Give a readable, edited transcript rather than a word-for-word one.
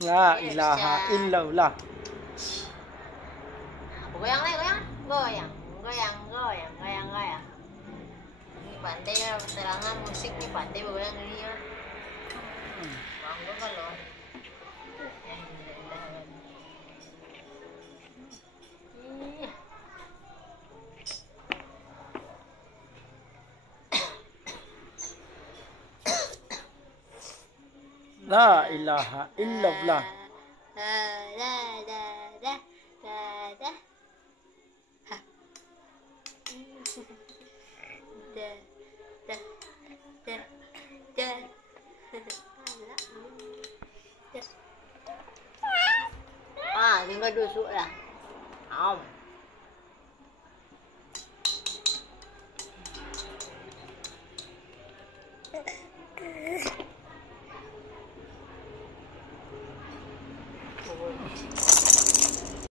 La ilaha illallah. Goyang lagi, goyang. Goyang, goyang, goyang, goyang, goyang. Ini pandai ya, serangan musik nih pandai goyang ini ya. Bangga kalau. La ilaha illallah. Tinggal dusuk lah. Om.